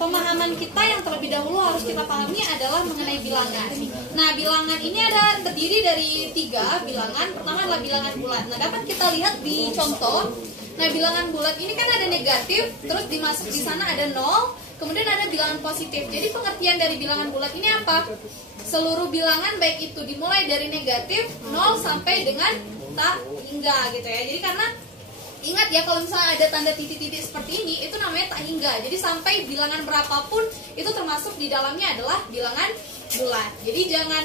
pemahaman kita yang terlebih dahulu harus kita pahami adalah mengenai bilangan. Nah, bilangan ini terdiri dari 3 bilangan. Pertama adalah bilangan bulat. Nah, dapat kita lihat di contoh. Nah, bilangan bulat ini kan ada negatif, terus dimasuk di sana ada 0, kemudian ada bilangan positif. Jadi pengertian dari bilangan bulat ini apa? Seluruh bilangan baik itu dimulai dari negatif 0 sampai dengan tak hingga gitu ya. Jadi karena ingat ya, kalau misalnya ada tanda titik-titik seperti ini, itu namanya tak hingga. Jadi sampai bilangan berapapun itu termasuk di dalamnya adalah bilangan bulat. Jadi jangan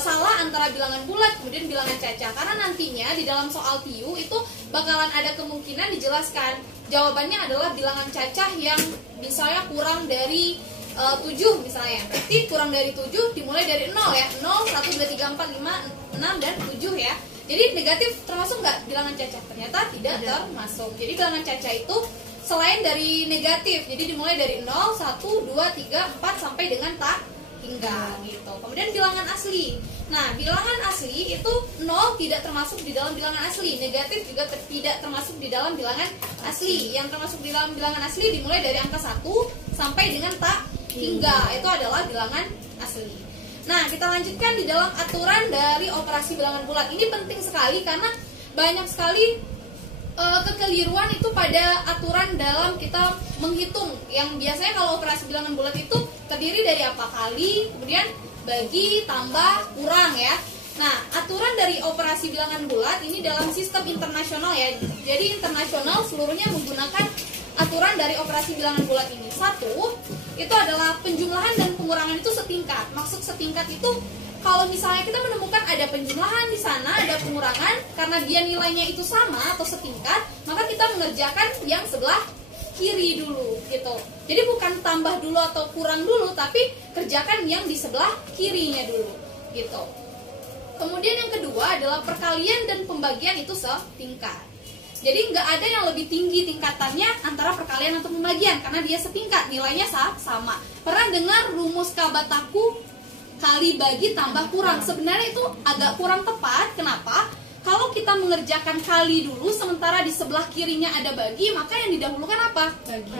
salah antara bilangan bulat kemudian bilangan cacah, karena nantinya di dalam soal TIU itu bakalan ada kemungkinan dijelaskan jawabannya adalah bilangan cacah yang misalnya kurang dari 7 misalnya. Berarti kurang dari 7 dimulai dari 0 ya. 0, 1, 2, 3, 4, 5, 6 dan 7 ya. Jadi negatif termasuk nggak bilangan cacah? Ternyata tidak termasuk. Jadi bilangan cacah itu selain dari negatif, jadi dimulai dari 0, 1, 2, 3, 4 sampai dengan tak hingga gitu. Kemudian bilangan asli. Nah, bilangan asli itu 0 tidak termasuk di dalam bilangan asli, negatif juga tidak termasuk di dalam bilangan asli. Yang termasuk di dalam bilangan asli dimulai dari angka 1 sampai dengan tak hingga. Itu adalah bilangan asli. Nah, kita lanjutkan di dalam aturan dari operasi bilangan bulat. Ini penting sekali karena banyak sekali kekeliruan itu pada aturan dalam kita menghitung. Yang biasanya kalau operasi bilangan bulat itu terdiri dari apa? Kali, kemudian bagi, tambah, kurang ya. Nah, aturan dari operasi bilangan bulat ini dalam sistem internasional ya. Jadi internasional seluruhnya menggunakan aturan dari operasi bilangan bulat ini. Satu, itu adalah penjumlahan dan pengurangan itu setingkat. Maksud setingkat itu kalau misalnya kita menemukan ada penjumlahan di sana, ada pengurangan, karena dia nilainya itu sama atau setingkat, maka kita mengerjakan yang sebelah kiri dulu gitu. Jadi bukan tambah dulu atau kurang dulu, tapi kerjakan yang di sebelah kirinya dulu gitu. Kemudian yang kedua adalah perkalian dan pembagian itu setingkat. Jadi nggak ada yang lebih tinggi tingkatannya antara perkalian atau pembagian karena dia setingkat, nilainya sama. Pernah dengar rumus Kabataku kali bagi tambah kurang? Sebenarnya itu agak kurang tepat. Kenapa? Kalau kita mengerjakan kali dulu sementara di sebelah kirinya ada bagi, maka yang didahulukan apa?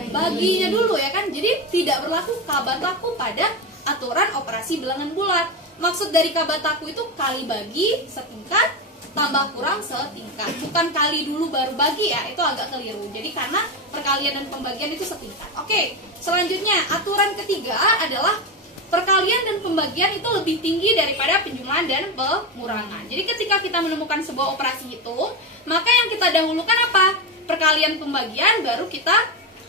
Baginya dulu ya kan. Jadi tidak berlaku Kabataku pada aturan operasi bilangan bulat. Maksud dari Kabataku itu kali bagi setingkat tambah kurang setingkat, bukan kali dulu baru bagi ya, itu agak keliru. Jadi karena perkalian dan pembagian itu setingkat. Oke, selanjutnya aturan ketiga adalah perkalian dan pembagian itu lebih tinggi daripada penjumlahan dan pengurangan. Jadi ketika kita menemukan sebuah operasi hitung, maka yang kita dahulukan apa? Perkalian pembagian, baru kita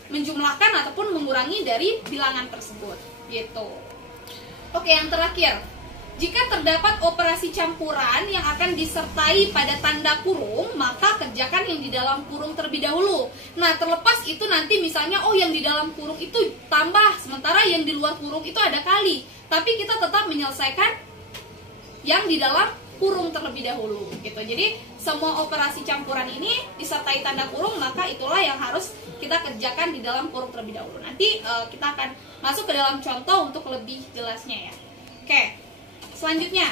menjumlahkan ataupun mengurangi dari bilangan tersebut gitu. Oke, yang terakhir, jika terdapat operasi campuran yang akan disertai pada tanda kurung, maka kerjakan yang di dalam kurung terlebih dahulu. Nah, terlepas itu nanti misalnya, oh yang di dalam kurung itu tambah, sementara yang di luar kurung itu ada kali. Tapi kita tetap menyelesaikan yang di dalam kurung terlebih dahulu gitu. Jadi semua operasi campuran ini disertai tanda kurung, maka itulah yang harus kita kerjakan di dalam kurung terlebih dahulu. Nanti kita akan masuk ke dalam contoh untuk lebih jelasnya ya. Oke. Selanjutnya,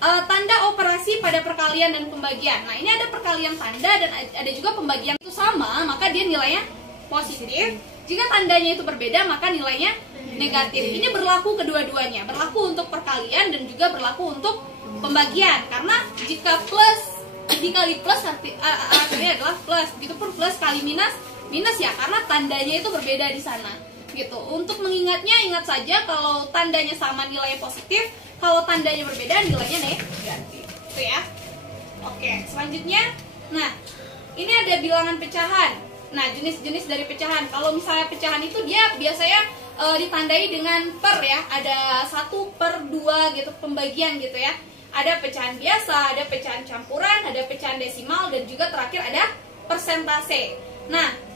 tanda operasi pada perkalian dan pembagian. Nah, ini ada perkalian tanda dan ada juga pembagian itu sama, maka dia nilainya positif. Jika tandanya itu berbeda, maka nilainya negatif. Ini berlaku kedua-duanya, berlaku untuk perkalian dan juga berlaku untuk pembagian. Karena jika plus dikali plus artinya adalah plus, begitupun plus kali minus ya, karena tandanya itu berbeda di sana. Gitu. Untuk mengingatnya, ingat saja kalau tandanya sama nilainya positif, kalau tandanya berbeda nilainya negatif. Itu ya. Oke, selanjutnya, nah ini ada bilangan pecahan. Nah, jenis-jenis dari pecahan. Kalau misalnya pecahan itu dia biasanya ditandai dengan per ya. Ada 1/2 gitu pembagian gitu ya. Ada pecahan biasa, ada pecahan campuran, ada pecahan desimal, dan juga terakhir ada persentase. Nah,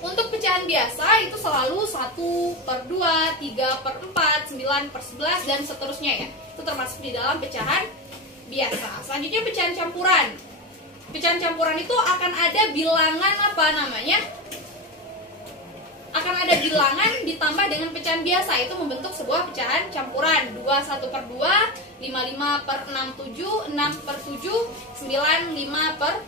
untuk pecahan biasa itu selalu 1/2, 3/4, 9/11 dan seterusnya ya. Itu termasuk di dalam pecahan biasa. Selanjutnya pecahan campuran. Pecahan campuran itu akan ada bilangan apa namanya? Akan ada bilangan ditambah dengan pecahan biasa, itu membentuk sebuah pecahan campuran. 2/1/2, 55/67, 6/7, 95/9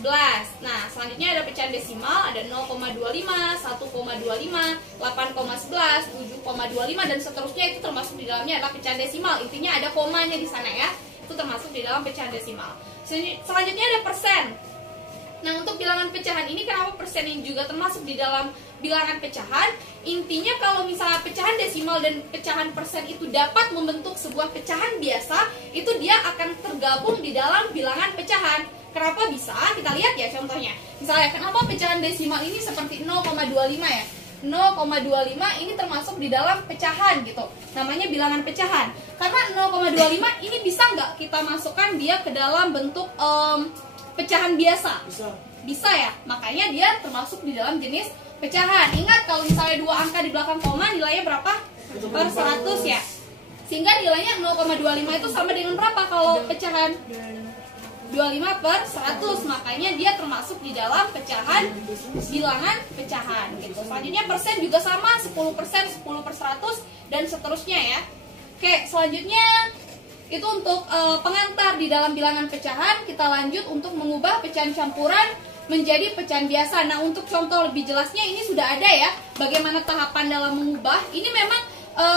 Nah, selanjutnya ada pecahan desimal, ada 0,25, 1,25, 8,11, 7,25 dan seterusnya. Itu termasuk di dalamnya adalah pecahan desimal. Intinya ada komanya di sana ya. Itu termasuk di dalam pecahan desimal. Selanjutnya ada persen. Nah, untuk bilangan pecahan ini kenapa persen ini juga termasuk di dalam bilangan pecahan? Intinya kalau misalnya pecahan desimal dan pecahan persen itu dapat membentuk sebuah pecahan biasa, itu dia akan tergabung di dalam bilangan pecahan. Kenapa bisa? Kita lihat ya contohnya. Misalnya kenapa pecahan desimal ini seperti 0,25 ya? 0,25 ini termasuk di dalam pecahan gitu. Namanya bilangan pecahan. Karena 0,25 ini bisa nggak kita masukkan dia ke dalam bentuk pecahan biasa? Bisa ya. Makanya dia termasuk di dalam jenis pecahan. Ingat kalau misalnya dua angka di belakang koma nilainya berapa? Per 100 ya. Sehingga nilainya 0,25 itu sama dengan berapa kalau pecahan? 25 per 100. Makanya dia termasuk di dalam pecahan bilangan pecahan gitu. Selanjutnya persen juga sama, 10%, 10 per 100 dan seterusnya ya. Oke, selanjutnya itu untuk pengantar di dalam bilangan pecahan. Kita lanjut untuk mengubah pecahan campuran menjadi pecahan biasa. Nah, untuk contoh lebih jelasnya ini sudah ada ya, bagaimana tahapan dalam mengubah. Ini memang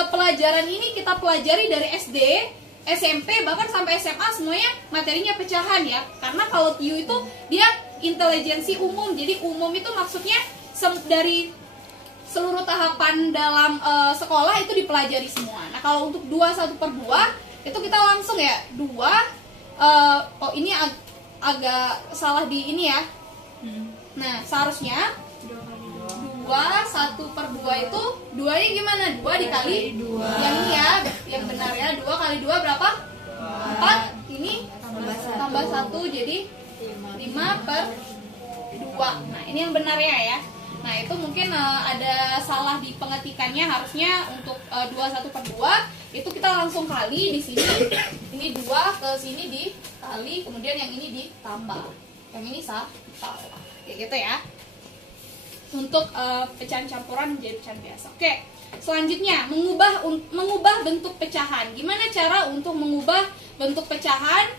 pelajaran ini kita pelajari dari SD, SMP, bahkan sampai SMA semuanya materinya pecahan ya. Karena kalau TIU itu dia intelijensi umum. Jadi umum itu maksudnya dari seluruh tahapan dalam sekolah itu dipelajari semua. Nah, kalau untuk 2/1/2 itu kita langsung ya 2 oh ini agak salah di ini ya. Nah, seharusnya 2/1/2 itu 2 nya gimana? 2 dikali 2. Yang ini ya, yang benar ya. 2 kali 2 berapa? 4. Ini tambah 1 jadi 5 per 2. Nah, ini yang benarnya ya. Nah, itu mungkin ada salah di pengetikannya. Harusnya untuk 2/1/2 itu kita langsung kali di sini. Ini 2 ke sini dikali, kemudian yang ini ditambah. Yang ini salah. Kayak gitu ya. Untuk pecahan campuran menjadi pecahan biasa. Oke, selanjutnya mengubah bentuk pecahan. Gimana cara untuk mengubah bentuk pecahan?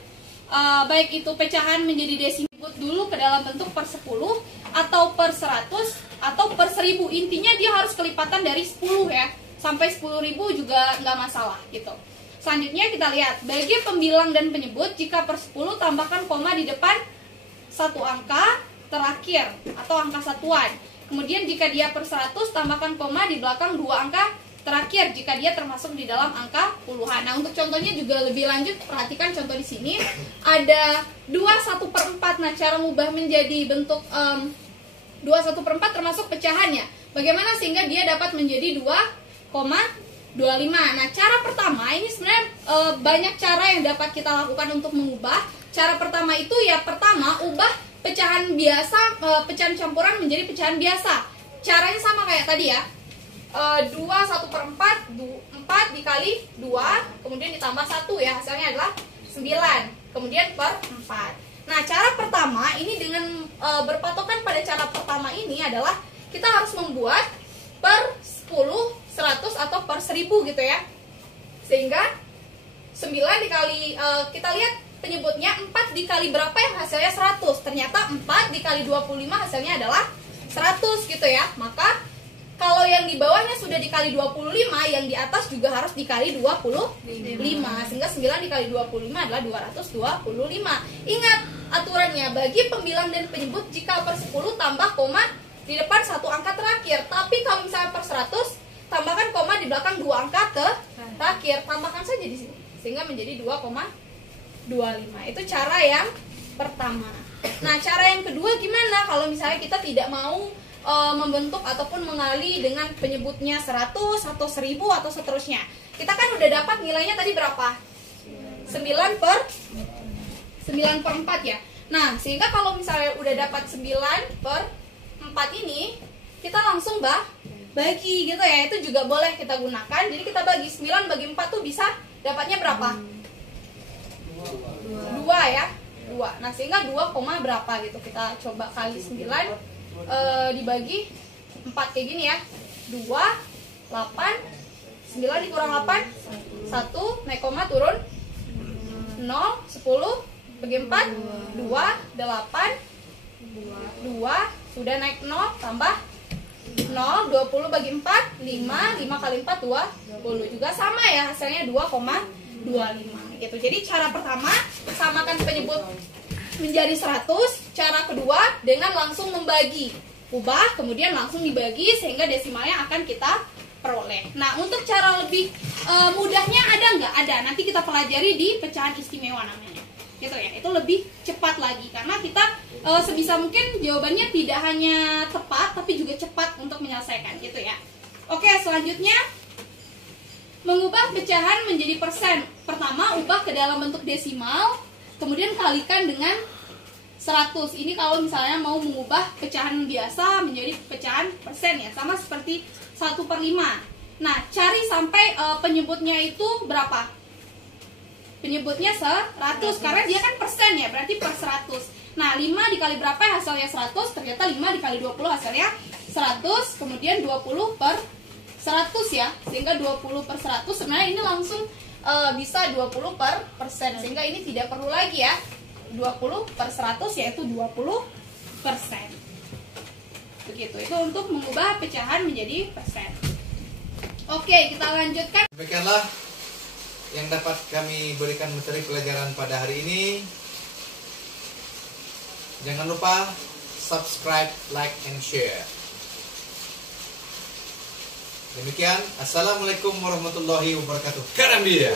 Baik itu pecahan menjadi desimal dulu ke dalam bentuk per 10 atau per 100 atau per 1000. Intinya dia harus kelipatan dari 10 ya. Sampai 10.000 juga nggak masalah gitu. Selanjutnya kita lihat bagi pembilang dan penyebut, jika per 10 tambahkan koma di depan satu angka terakhir atau angka satuan. Kemudian jika dia per 100 tambahkan koma di belakang dua angka terakhir jika dia termasuk di dalam angka puluhan. Nah, untuk contohnya juga lebih lanjut, perhatikan contoh di sini ada 2/1/4. Nah, cara mengubah menjadi bentuk 2/1/4 termasuk pecahannya. Bagaimana sehingga dia dapat menjadi 2,25. Nah, cara pertama ini sebenarnya banyak cara yang dapat kita lakukan untuk mengubah. Cara pertama itu ya pertama ubah pecahan biasa, pecahan campuran menjadi pecahan biasa. Caranya sama kayak tadi ya. 2/1/4, 4 dikali 2, kemudian ditambah 1 ya, hasilnya adalah 9, kemudian per 4. Nah, cara pertama ini dengan berpatokan pada cara pertama ini adalah kita harus membuat per 10, 100 atau per 1000 gitu ya. Sehingga 9 dikali, kita lihat penyebutnya 4 dikali berapa yang hasilnya 100. Ternyata 4 dikali 25 hasilnya adalah 100 gitu ya. Maka kalau yang di bawahnya sudah dikali 25, yang di atas juga harus dikali 25. Sehingga 9 dikali 25 adalah 225. Ingat aturannya, bagi pembilang dan penyebut jika per 10 tambah koma di depan satu angka terakhir. Tapi kalau misalnya per 100 tambahkan koma di belakang dua angka terakhir. Tambahkan saja di sini sehingga menjadi 2,25. Itu cara yang pertama. Nah, cara yang kedua gimana kalau misalnya kita tidak mau membentuk ataupun mengali dengan penyebutnya 100 atau 1000 atau seterusnya. Kita kan udah dapat nilainya tadi berapa? 9 per 4 ya. Nah, sehingga kalau misalnya udah dapat 9 per 4 ini, kita langsung bagi gitu ya. Itu juga boleh kita gunakan. Jadi kita bagi 9 bagi 4 tuh bisa dapatnya berapa? 2 ya. 2. Nah, sehingga 2, berapa gitu. Kita coba kali 9 dibagi 4 kayak gini ya. 2, 8, 9 dikurang 8, 1, naik koma turun 0, 10 bagi 4, 2, 8, 2 sudah naik 0, tambah 0, 20 bagi 4, 5 kali 4, 20. Juga sama ya, hasilnya 2,25 gitu. Jadi cara pertama, samakan penyebut menjadi 100. Cara kedua, dengan langsung membagi. Ubah, kemudian langsung dibagi, sehingga desimalnya akan kita peroleh. Nah, untuk cara lebih mudahnya ada nggak? Ada, nanti kita pelajari di pecahan istimewa namanya. Gitu ya, itu lebih cepat lagi. Karena kita sebisa mungkin jawabannya tidak hanya tepat, tapi juga cepat untuk menyelesaikan, gitu ya. Oke, selanjutnya mengubah pecahan menjadi persen. Pertama, ubah ke dalam bentuk desimal, kemudian kalikan dengan 100. Ini kalau misalnya mau mengubah pecahan biasa menjadi pecahan persen ya, sama seperti 1/5. Nah, cari sampai penyebutnya itu berapa? Penyebutnya 100, karena dia kan persen ya, berarti per 100. Nah, 5 dikali berapa hasilnya 100? Ternyata 5 dikali 20 hasilnya 100, kemudian 20 per 100 ya, sehingga 20 per 100 sebenarnya ini langsung bisa 20 per persen, sehingga ini tidak perlu lagi ya 20 per 100, yaitu 20%. Begitu, itu untuk mengubah pecahan menjadi persen. Oke, kita lanjutkan. Demikianlah yang dapat kami berikan materi pelajaran pada hari ini. Jangan lupa subscribe, like, and share. Demikian, assalamualaikum warahmatullahi wabarakatuh. Karam dia.